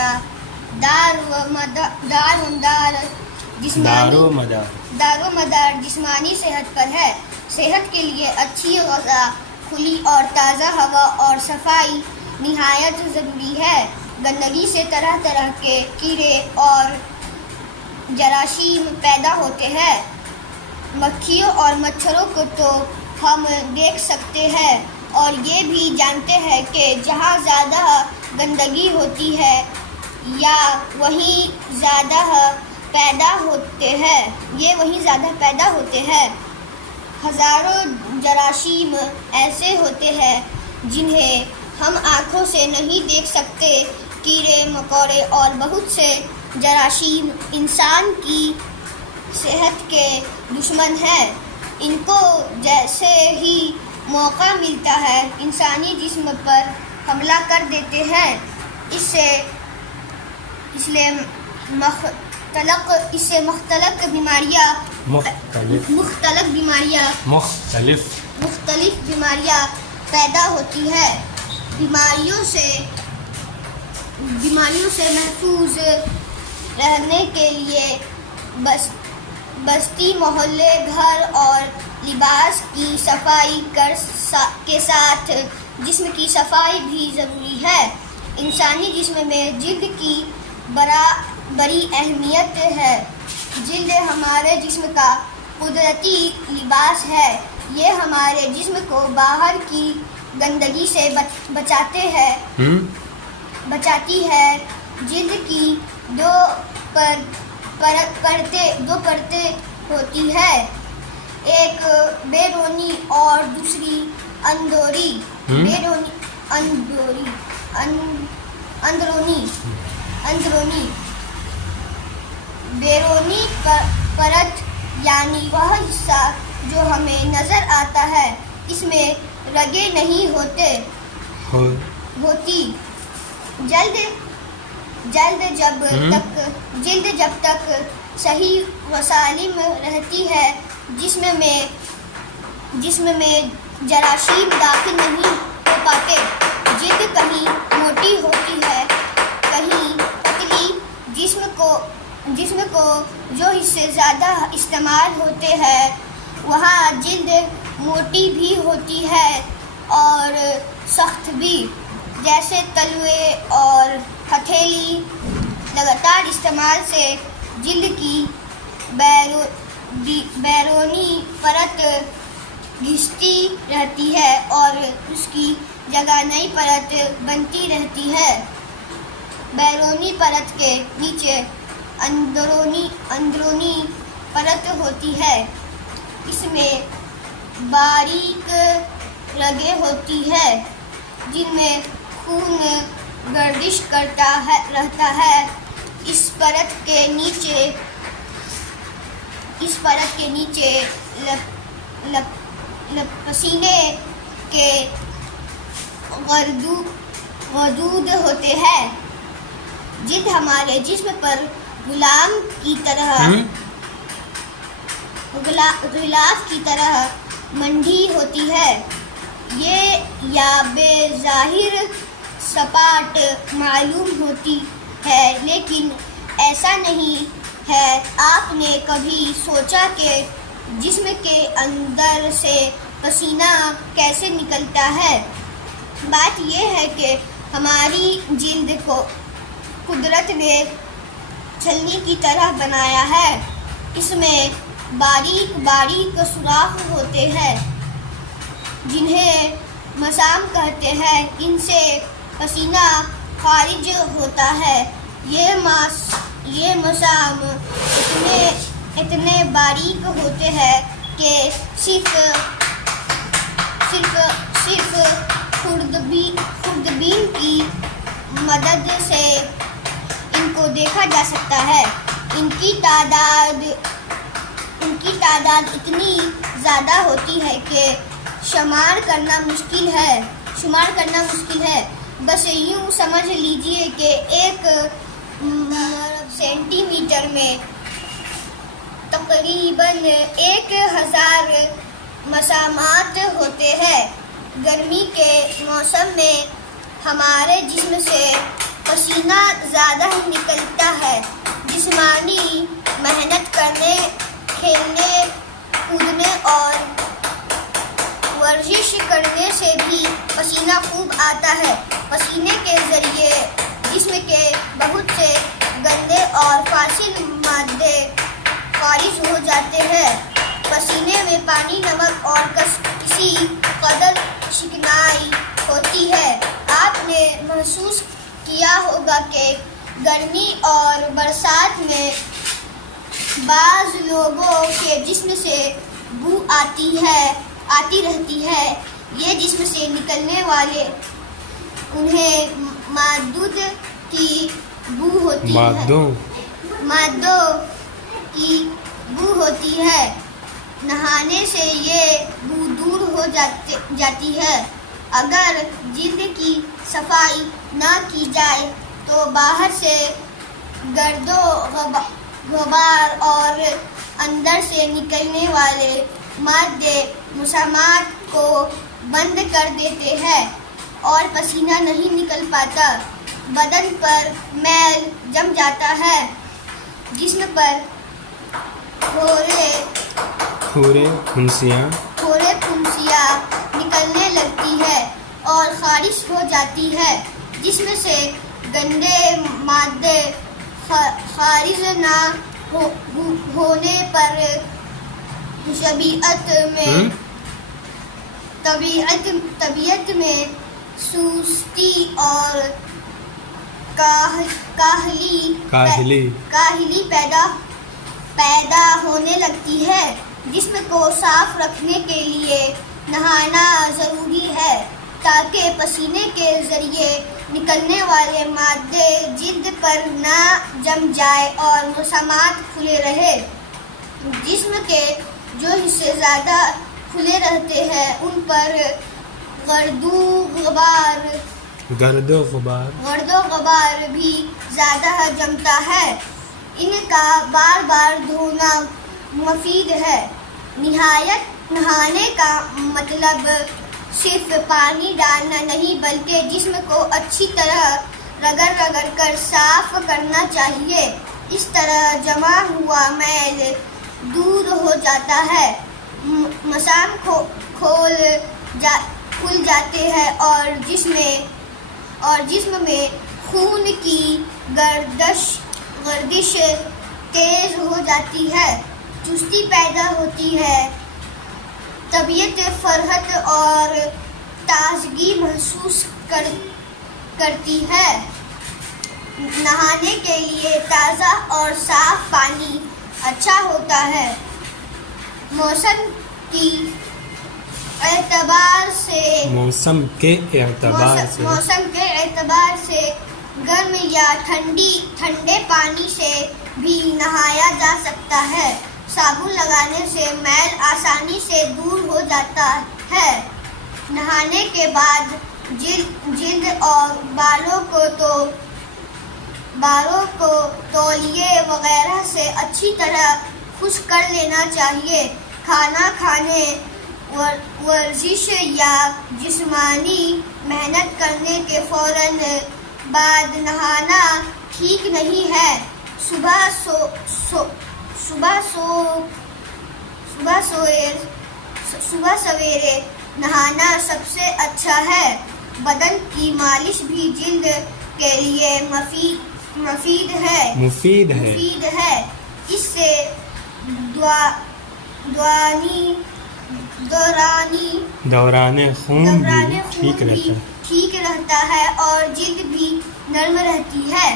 کا دار و مدار جسمانی صحت پر ہے۔ صحت کے لیے اچھی غذا، کھلی اور تازہ ہوا اور صفائی نہایت ضروری ہے۔ گندگی سے طرح طرح کے کیڑے اور جراثیم پیدا ہوتے ہیں۔ مکھیوں اور مچھروں کو تو ہم دیکھ سکتے ہیں اور یہ بھی جانتے ہیں کہ جہاں زیادہ گندگی ہوتی ہے یا وہیں زیادہ پیدا ہوتے ہیں۔ ہزاروں جراثیم ایسے ہوتے ہیں جنہیں ہم آنکھوں سے نہیں دیکھ سکتے۔ کیڑے مکوڑے اور بہت سے جراثیم انسان کی صحت کے دشمن ہیں۔ ان کو جیسے ہی موقع ملتا ہے انسانی جسم پر حملہ کر دیتے ہیں۔ اس سے مختلف بیماریاں پیدا ہوتی ہیں۔ بیماریوں سے محفوظ رہنے کے لیے بستی، محلے، گھر اور لباس کی صفائی کے ساتھ جسم کی صفائی بھی ضروری ہے۔ انسانی جسم میں جلد کی بڑی اہمیت ہے۔ جلد ہمارے جسم کا قدرتی لباس ہے۔ یہ ہمارے جسم کو باہر کی گندگی سے بچاتی ہے۔ جلد کی دو پرتیں ہوتی ہے، ایک بیرونی اور دوسری اندرونی۔ بیرونی پرت یعنی وہ حصہ جو ہمیں نظر آتا ہے، اس میں رگیں نہیں ہوتی۔ جلد جب تک صحیح و سالم رہتی ہے، جسم میں جراثیم داخل نہیں ہو پاتے۔ جلد کہیں موٹی ہوتی ہے، کہیں پتلی۔ جسم کو جو حصے زیادہ استعمال ہوتے ہیں وہاں جلد موٹی بھی ہوتی ہے اور سخت بھی، جیسے تلوے اور ہتھیلی۔ لگاتار استعمال سے جلد کی بیرونی پرت گھستی رہتی ہے اور اس کی جگہ نئی پرت بنتی رہتی ہے۔ بیرونی پرت کے نیچے اندرونی پرت ہوتی ہے، اس میں باریک رگیں ہوتی ہیں جن میں خون گردش رہتا ہے۔ اس پرت کے نیچے پسینے کے غدود ہوتے ہیں۔ جلد ہمارے جسم پر غلاف کی طرح منڈھی ہوتی ہے۔ یہ یا بے ظاہر سپاٹ معلوم ہوتی ہے، لیکن ایسا نہیں ہے۔ آپ نے کبھی سوچا کہ جسم کے اندر سے پسینہ کیسے نکلتا ہے؟ بات یہ ہے کہ ہماری جلد کو قدرت نے چھلنی کی طرح بنایا ہے۔ اس میں باریک سوراخ ہوتے ہیں جنہیں مسام کہتے ہیں۔ ان سے پسینہ خارج ہوتا ہے۔ یہ مسام اتنے باریک ہوتے ہیں کہ صرف خوردبین کی مدد سے ان کو دیکھا جا سکتا ہے۔ ان کی تعداد اتنی زیادہ ہوتی ہے کہ شمار کرنا مشکل ہے۔ بس یوں سمجھ لیجئے کہ ایک سینٹی میٹر میں تقریباً 1000 مسامات ہوتے ہیں۔ گرمی کے موسم میں ہمارے جسم سے پسینہ زیادہ نکلتا ہے. جسمانی محنت کرنے، کھیلنے کودنے اور ورزش کرنے سے بھی پسینہ خوب آتا ہے. پسینے کے ذریعے جسم کے بہت سے گندے اور فاسد مادے خارج ہو جاتے ہیں. پسینے میں پانی، نمک اور کسی قدر چکنائی ہوتی ہے. آپ نے محسوس کیا ہوگا کہ گرمی اور برسات میں بعض لوگوں کے جسم سے بو آتی رہتی ہے. یہ جسم سے نکلنے والے انہیں مادوں کی بو ہوتی ہے. نہانے سے یہ بو دور ہو جاتی ہے. اگر جلد کی صفائی نہ کی جائے تو باہر سے گرد و غبار اور اندر سے نکلنے والے مادے مسامات کو بند کر دیتے ہیں اور پسینہ نہیں نکل پاتا. بدن پر میل جم جاتا ہے. جسم پر پھوڑے پھنسیاں نکلنے لگتی ہے اور خارش ہو جاتی ہے. جسم سے گندے مادے خارج نہ ہونے پر طبیعت میں سستی اور کاہلی پیدا ہونے لگتی ہے. جسم کو صاف رکھنے کے لیے نہانا ضروری ہے تاکہ پسینے کے ذریعے نکلنے والے مادے جلد پر نہ جم جائے اور مسامات کھلے رہے. جسم کے جو حصے زیادہ کھلے رہتے ہیں ان پر گرد و غبار بھی زیادہ جمتا ہے. ان کا بار بار دھونا مفید ہے. نہانے کا مطلب صرف پانی ڈالنا نہیں بلکہ جسم کو اچھی طرح رگڑ کر صاف کرنا چاہیے. اس طرح جمع ہوا میل دور ہو جاتا ہے، مسام کھل جاتے ہیں اور جسم میں خون کی گردش تیز ہو جاتی ہے. چستی پیدا ہوتی ہے. طبیعت فرحت اور تازگی محسوس کرتی ہے. نہانے کے لیے تازہ اور صاف پانی اچھا ہوتا ہے. موسم کے اعتبار سے گرم یا ٹھنڈے پانی سے بھی نہایا جا سکتا ہے. صابن لگانے سے میل آسانی سے دور ہو جاتا ہے. نہانے کے بعد جلد اور بالوں کو تولیے وغیرہ سے اچھی طرح خشک کر لینا چاہیے. کھانا کھانے، ورزش یا جسمانی محنت کرنے کے فوراً بعد نہانا ٹھیک نہیں ہے. صبح سویرے نہانا سب سے اچھا ہے. بدن کی مالش بھی جلد کے لیے مفید ہے. اس سے دوران خون بھی ٹھیک رہتا ہے اور جلد بھی نرم رہتی ہے.